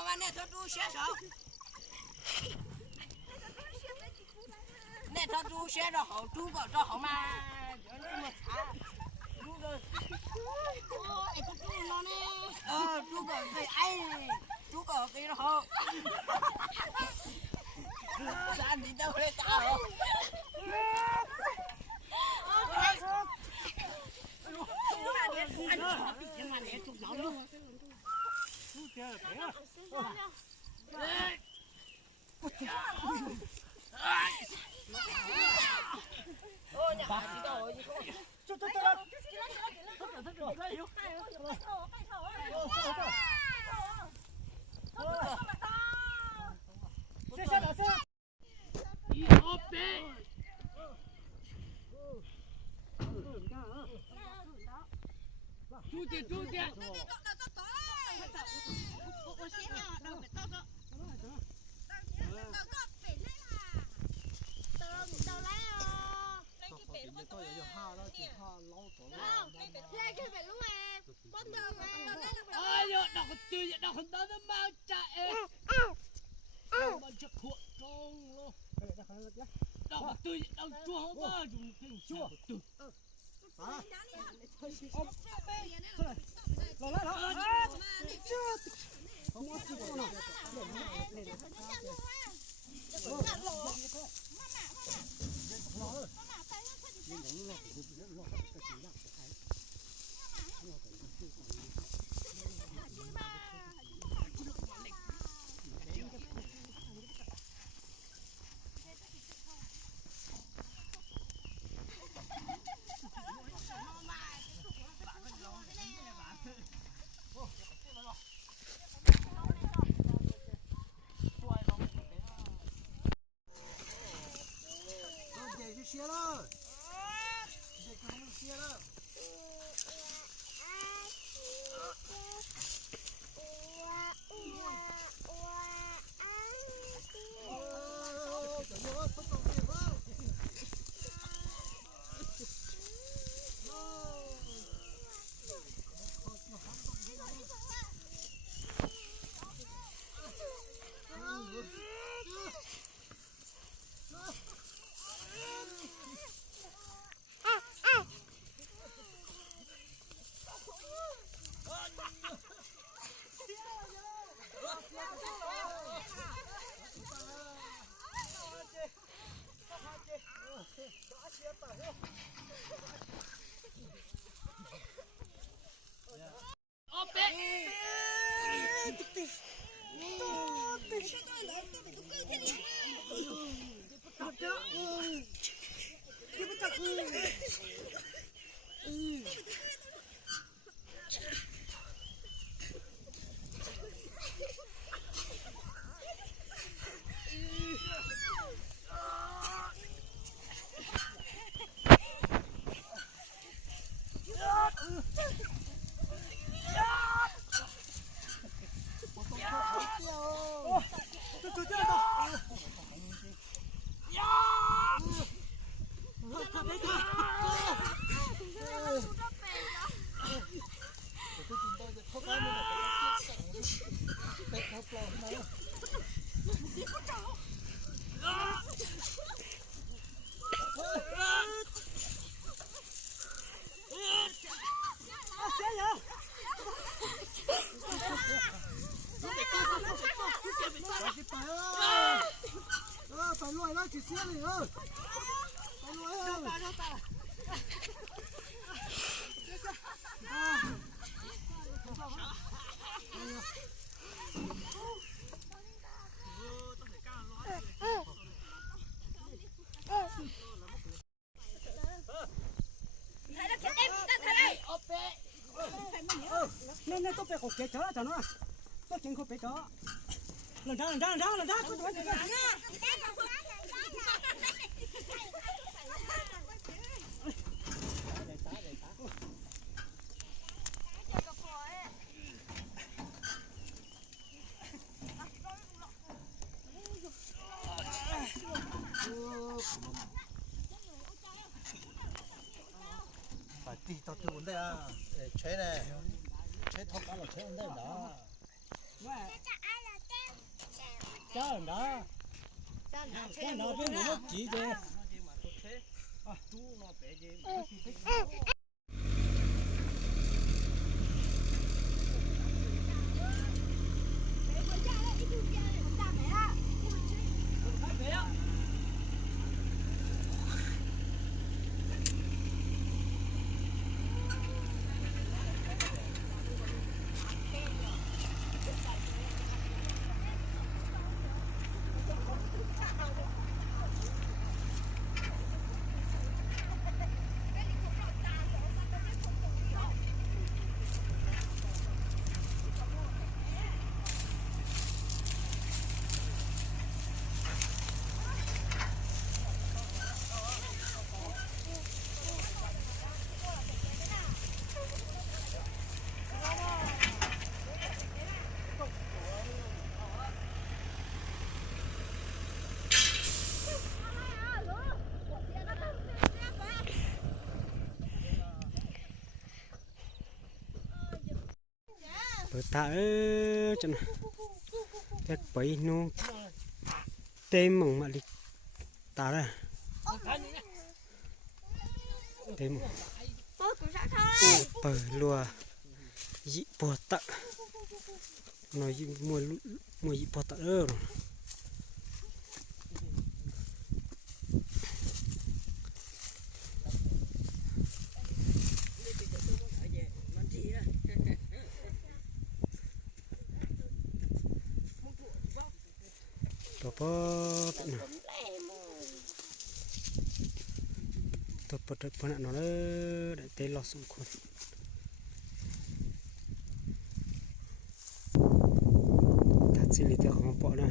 好嘛，那头猪先手，那头猪先着好，猪个着好嘛，就那么惨，猪个，哦，哎，这猪呢呢？猪个最矮，猪个给着好，咱你都会打好。注点注点。我先要到到到。到来哦。来去北路哎，帮着哎。哎呦，那个对，那很大的猫仔哎，那么就扩张了。那个对，那装吧就更小对。啊！老来了，我吃过了。歇了，这给我们歇了。phải lùi ra chỉ xe này ơi, phải lùi ơi. Nên tôi phải học kế chớ cho nó, tôi chính không phải chớ. Lần ra, tôi đuổi được rồi. Phải đi tao tiêu vấn đề à, chế này, chế thóc ăn là chế vấn đề đó. Trời đó. Cái nó biết nó chỉ chứ. Chú nó bé gì. Bữa ta ơ chân cái bẫy nó tem mỏng mà đi ta ra tem mỏng bờ lùa dị bò tạ nói mùa mùa dị bò tạ ơ rồi bò tôi bật được bọn nó để tê lọt xuống khuôn thật sự là tôi không bỏ nữa